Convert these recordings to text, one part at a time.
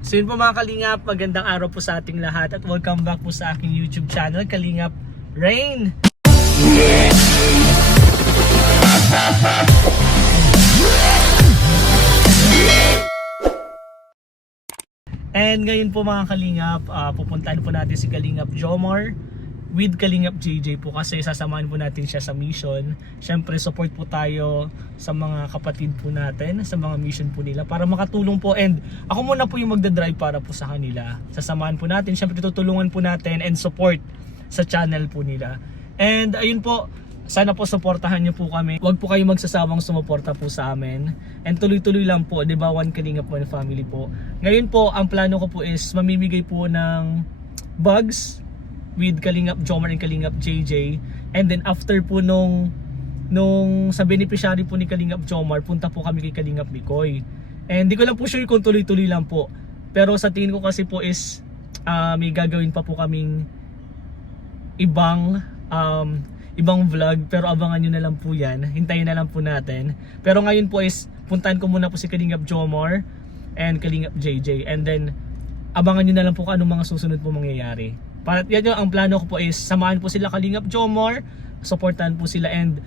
So yun po mga Kalingap, magandang araw po sa ating lahat at welcome back po sa aking YouTube channel, Kalingap Rain. And ngayon po mga Kalingap, pupuntahan po natin si Kalingap Jomar with Kalingap JJ po kasi sasamahan po natin siya sa mission. Siyempre support po tayo sa mga kapatid po natin, sa mga mission po nila para makatulong po, and ako muna po yung magdadrive para po sa kanila. Sasamahan po natin, siyempre tutulungan po natin and support sa channel po nila. And ayun po, sana po supportahan niyo po kami. Huwag po kayo magsasawang sumuporta po sa amin. And tuloy-tuloy lang po, 'di ba? One Kalingap, one family po. Ngayon po, ang plano ko po is mamimigay po ng bags with Kalingap Jomar and Kalingap JJ. And then after po nung sa beneficiary po ni Kalingap Jomar, punta po kami kay Kalingap Mikoy. And di ko lang po sure kung tuloy-tuloy lang po. Pero sa tingin ko kasi po is may gagawin pa po kaming ibang vlog, pero abangan nyo na lang po yan, hintayin na lang po natin. Pero ngayon po is puntahan ko muna po si Kalingap Jomar and Kalingap JJ, and then abangan nyo na lang po kung anong mga susunod po mangyayari. Para yan yung ang plano ko po is samahan po sila Kalingap Jomar, supportahan po sila, and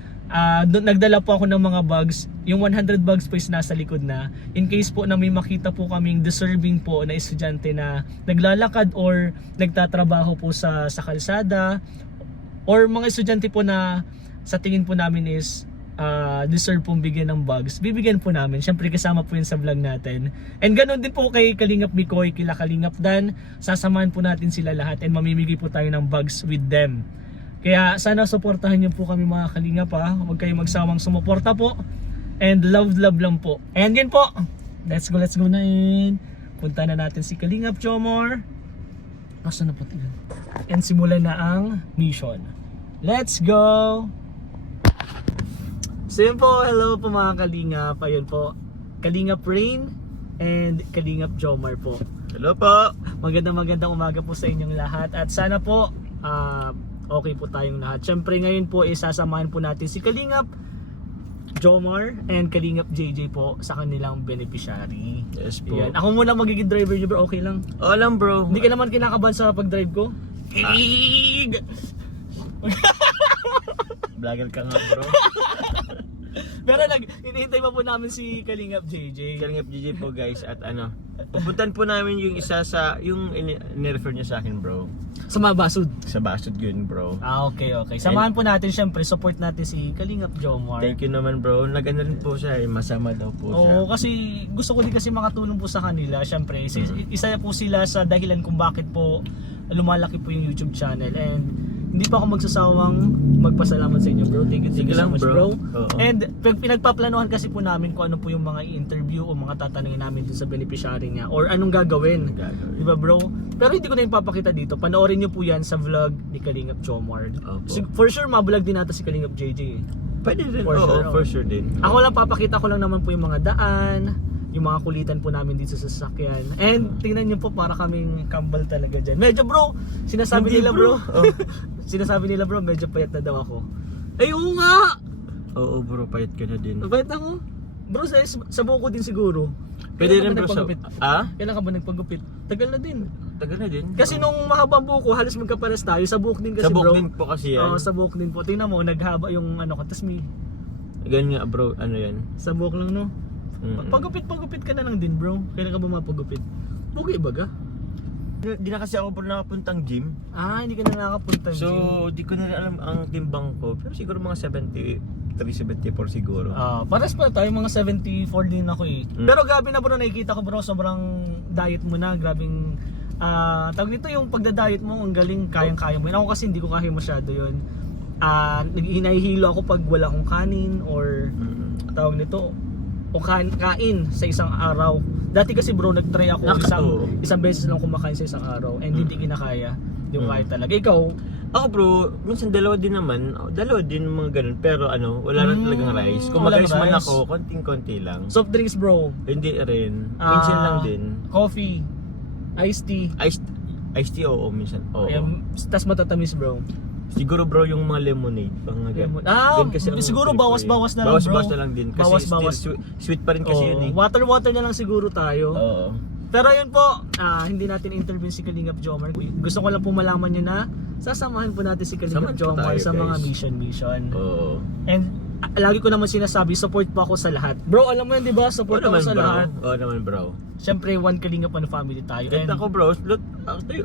nagdala po ako ng mga bags. Yung 100 bags po is nasa likod na, in case po na may makita po kaming deserving po na estudyante na naglalakad or nagtatrabaho po sa kalsada, or mga estudyante po na sa tingin po namin is deserve pong bigyan ng bags, bibigyan po namin. Siyempre kasama po yun sa vlog natin. And ganoon din po kay Kalingap Mikoy, kila Kalingap Dan, sasamahan po natin sila lahat and mamimigay po tayo ng bags with them. Kaya sana suportahan niyo po kami mga Kalingap ha. Huwag kayong magsawang sumuporta po. And love lang po. And yun po, let's go na in. Punta na natin si Kalingap Jomar. Asa na po ito? And simulan na ang mission. Let's go! So yun po, hello po mga Kalingap. Ayun po, Kalingap Rain and Kalingap Jomar po. Hello po! Magandang umaga po sa inyong lahat. At sana po, okay po tayong lahat. Siyempre ngayon po, sasamahan po natin si Kalingap Jomar and Kalingap JJ po sa kanilang beneficiary. Yes po. Yan. Ako muna magiging driver niyo bro, okay lang? Oo lang bro. Hindi ka naman kinakabahan sa pag-drive ko? Vlogger ka nga bro. Pero hinihintay pa po namin si Kalingap JJ. Kalingap JJ po guys, at pupuntan po namin yung isa sa, yung in-refer niya sa akin bro. Sa Mabasud. Sa Basud yun bro. Okay. Samahan po natin, syempre, support natin si Kalingap Jomar. Thank you naman bro. Nag-ano rin po siya, masama daw po siya. Oo, kasi gusto ko din kasi makatulong po sa kanila. Syempre, isa po sila sa dahilan kung bakit po lumalaki po yung YouTube channel. And hindi pa ako magsasawang magpasalamat sa inyo bro. Thank you so much bro. And pinagpaplanuhan kasi po namin kung ano po yung mga i-interview o mga tatanungin namin dun sa beneficiary niya or anong gagawin. Diba bro? Pero hindi ko na yung papakita dito. Panoorin nyo po yan sa vlog ni Kalingap Jomar. For sure mablog din natin si Kalingap JJ. Pwede din. For sure din. Ako lang papakita ko lang naman po yung mga daan, yung mga kulitan po namin dito sa sasakyan. And tingnan niyo po, para kaming kambal talaga dyan. Medyo bro, sinasabi nila bro. Sinasabi nila bro, medyo payat na daw ako. Ay oo nga! Oo bro, payat ka na din. Payat ako. Bro, sa buko din siguro. Pwede rin bro sa... Kailan ka ba nagpagupit? Tagal na din. Tagal na din. Kasi nung mahabang buko, halos magkapares tayo. Sa buhok din kasi sa bro. Sa buhok din po kasi yan. Sa buhok din po. Tingnan mo, naghaba yung ano ko. Tapos may... Ganyan nga bro, ano yan? Sa buhok lang no? Pagupit ka na lang din bro. Kailan ka ba mapagupit? Bugi ba ka? Di na kasi ako bro nakapuntang gym. Hindi ka na nakapuntang gym. So, di ko na rin alam ang timbang ko. Pero siguro mga 73, 74 siguro. Paras pa tayo, mga 74 din ako eh. Pero grabe na bro, nakikita ko bro, sobrang diet mo na. Grabing, tawag nito yung pagda-diet mo, ang galing, kayang-kaya mo yun. Ako kasi hindi ko kaya masyado yun. Hinahihilo ako pag wala akong kanin or tawag nito, o kain sa isang araw. Dati kasi bro, nag-try ako isang beses lang kumakain sa isang araw and hindi kinakaya. Hindi ko kaya talaga. Ikaw? Ako bro, minsan dalawa din naman. Dalawa din mga ganun. Pero wala na talagang rice. Kung mag-rice man ako, konting-konti lang. Soft drinks bro? Hindi rin. Minsan lang din. Coffee? Iced tea? Iced tea, oo, minsan. Oo. Tas matatamis bro? Siguro bro, yung mga lemonade. Siguro bawas-bawas na lang bro. Bawas-bawas na lang din. Kasi still sweet pa rin kasi yun eh. Water na lang siguro tayo. Oo. Pero yun po, hindi natin interview si Kalingap Jomar. Gusto ko lang po malaman nyo na sasamahan po natin si Kalingap Samahan po Jomar tayo, sa mga guys. mission. Oo. And lagi ko naman sinasabi, support po ako sa lahat. Bro, alam mo yun, di ba? Support ako sa lahat. Oo naman bro. Siyempre, one Kalingap and family tayo. Kahit And ako bro,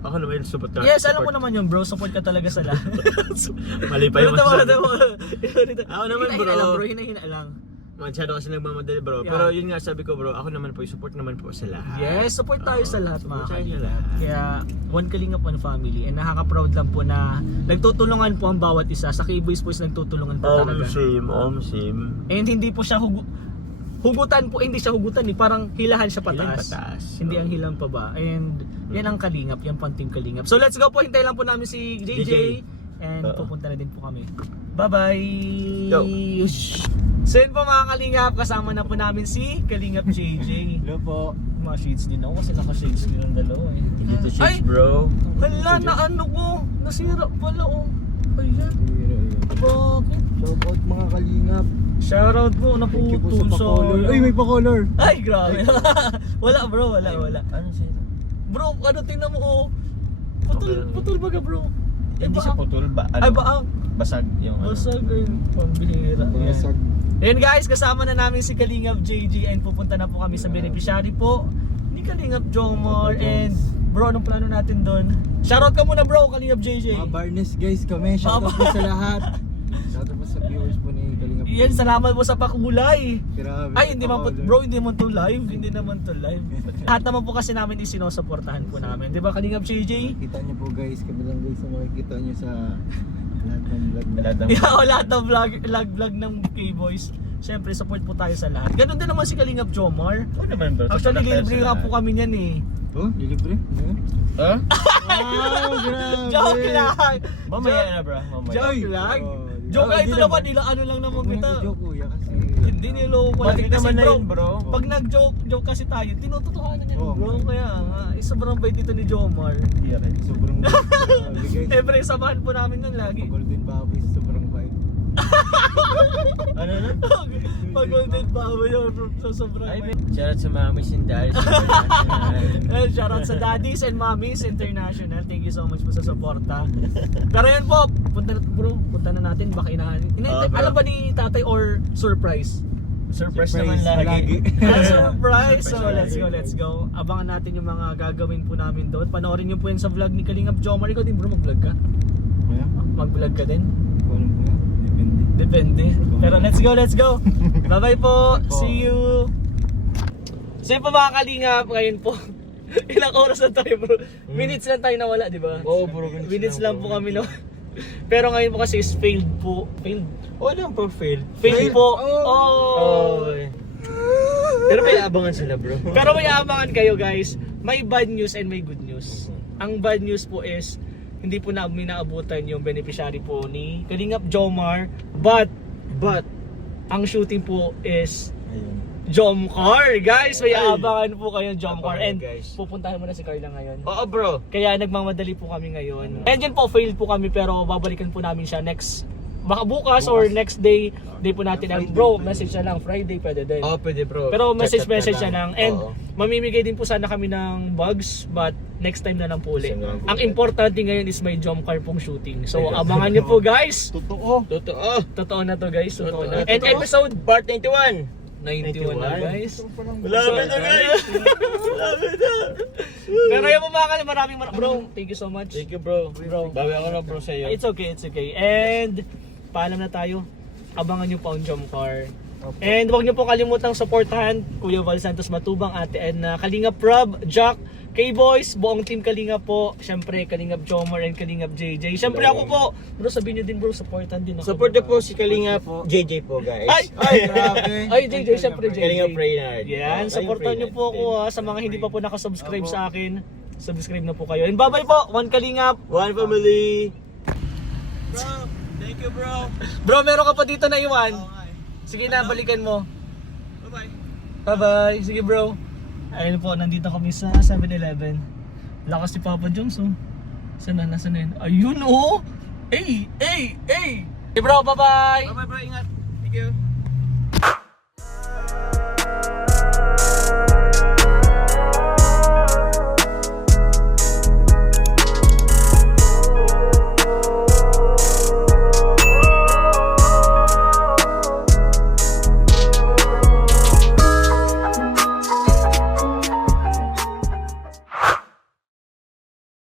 ako naman yung support. yes, alam ko naman yun bro, support ka talaga sa lahat. Mali pa yung masasabi. Ako naman, bro. Hinahina lang. Masyado kasi nagmamadali bro. Yeah. Pero yun nga sabi ko bro, ako naman po, support naman po sa lahat. Yes, support tayo sa lahat mga support tayo sa Kalingap. lahat. Kaya one Kalingap, one family. And nakaka-proud lang po na nagtutulungan po ang bawat isa. Sa K-Boys po is nagtutulungan po talaga. Same. And hindi po siya hugutan po, hindi siya hugutan eh. Parang hilahan siya Hilang pataas. pataas. Hindi ang hilang pa ba. And yan ang Kalingap, yan pang team Kalingap. So let's go po, hintay lang po namin si JJ. And pupunta na din po kami. Bye-bye! Go. So yun po mga Kalingap, kasama na po namin si Kalingap JJ. Hello po. Mga shades din ako kasi naka-shades din ang dalawa eh. Dito Ay! shades bro. Hala, na ano ko? Nasira pala oh. Ayan. Bakit? Shout out mga kalingap. Shoutout po, Thank you po naputol sa pa-color. Uy, may pa-color. Ay, grabe. Wala bro, wala. Ano siya? Bro, ano tingnan mo oh. Putol baga bro. Hindi siya putol ba? Ay ba Basag yung ano. basag yung pambihira. Basag. Ayan guys, kasama na namin si Kalingap JJ and pupunta na po kami sa beneficiary po ni Kalingap Jomar. And bro, anong plano natin doon? Shoutout ka muna bro, Kalingap JJ. Mga Barnes guys kami. Shout out po sa lahat. Shout out po sa viewers po ni Kalingap. Yan, salamat po sa pakulay. Grabe. Ay, hindi man po, pa-color. bro, hindi naman to live. Hindi naman to live. Lahat naman po kasi namin isinusuportahan po namin. Di ba, Kalingap JJ? Kita niyo po guys. Kami lang guys ang makikita niyo sa lahat ng vlog na. Lahat ng Yeah, lahat ng vlog ng K-Boys. Siyempre, support po tayo sa lahat. Ganon din naman si Kalingap Jomar. Oo naman bro. Actually, Support tayo libre sa nga lahat. po kami niyan eh. Oh, lilibre? Ayan. Ha? Wow, grabe. Joke lang! Mamaya na bro. Mamaya. Joke lang! Oh, Joke oh, ito hindi naman, nila ano lang naman Huwag mo kita. nang joke kuya kasi. Hindi niloko lang. Batik Kasi naman na bro, yun bro. pag nag-joke kasi tayo, tinututuhanan yan Oh. bro. Kaya nga, sobrang bait dito ni Jomar. Sobrang grabe guys. Siyempre, samahan po namin nun lagi. Golden Baboy sobrang bait. Ano na? Pag golden power yun, so sobrang Ay, bait. Shoutout sa mga Miss Indal. Shoutout sa daddies and mommies international. Thank you so much po sa suporta. Pero yan po, punta na natin. Baka Bro. alam ba ni tatay or surprise? Surprise Surprise naman lagi. Surprise! So Surprise let's go. Abangan natin yung mga gagawin po namin doon. Panoorin nyo po yan sa vlog ni Kalingap Jomar. Ikaw din bro, mag-vlog ka? Kuya? Mag-vlog ka din? Ano po yan? Depende. Depende. Pero let's go. Bye-bye po. Bye po. See you. So yun po mga Kalingap, ngayon po. Ilang oras lang tayo bro? Minutes lang tayo nawala, di ba? Oo bro. Minutes lang po kami no. Pero ngayon po kasi is failed po. Failed? Walang profile. Failed po. Oh. Pero may abangan sila bro. Pero may abangan kayo guys. May bad news and may good news. Ang bad news po is hindi po namin naabutan yung beneficiary po ni Kalingap Jomar. But ang shooting po is Ayun. Jomcar. Guys, may aabangan po kayo Jomcar. Abangan, And guys. pupuntahan mo na si Carla ngayon. Oo bro. Kaya nagmamadali po kami ngayon. And yun po, failed po kami pero babalikan po namin siya next, baka bukas or next day po natin. Bro, message na lang, Friday pwede din. Oo pwede bro. Pero Chat message na na lang. And Oo. mamimigay din po sana kami ng bugs but next time na lang po ulit. Next time na lang po Ang ulit. importante ngayon is may Jomcar pong shooting. So Ayun. abangan nyo po guys. Totoo. Totoo. Totoo na to guys. Totoo na. Totoo. And episode Part 91. 91 na guys. Malapit na guys. Malapit na. Pero yung mga maraming bro, thank you so much. Thank you bro. Bro. Bawi ako na bro sa iyo. It's okay. And paalam na tayo. Abangan nyo po ang Jomcar. And huwag nyo po kalimutang supportahan Kuya Val Santos Matubang, Ate Edna, Kalingap Rob, Jack, K-Boys, buong team Kalingap po. Siyempre Kalingap Jomar and Kalingap JJ. Siyempre ako po. Bro, sabihin nyo din bro, supportan din ako. Support niyo po si Kalingap JJ po guys. Ay! Grabe. Ay, JJ, siyempre JJ. Kalingap Reynard. Yan, Kalingap supportan nyo po Reynard ako sa mga hindi pa po nakasubscribe sa akin. Subscribe na po kayo. And bye-bye po, One Kalingap. One family. Bro, thank you bro. Bro, meron ka pa dito na iwan. Sige na, balikan mo. Bye-bye. Bye-bye. Sige bro. Ayun po, nandito kami sa 7-Eleven. Lakas si Papa Jones oh. Sana, nasa na yun? Ayun oh! Hey! Hey! Hey! Hey bro, bye-bye! Bye-bye bro, ingat. Thank you.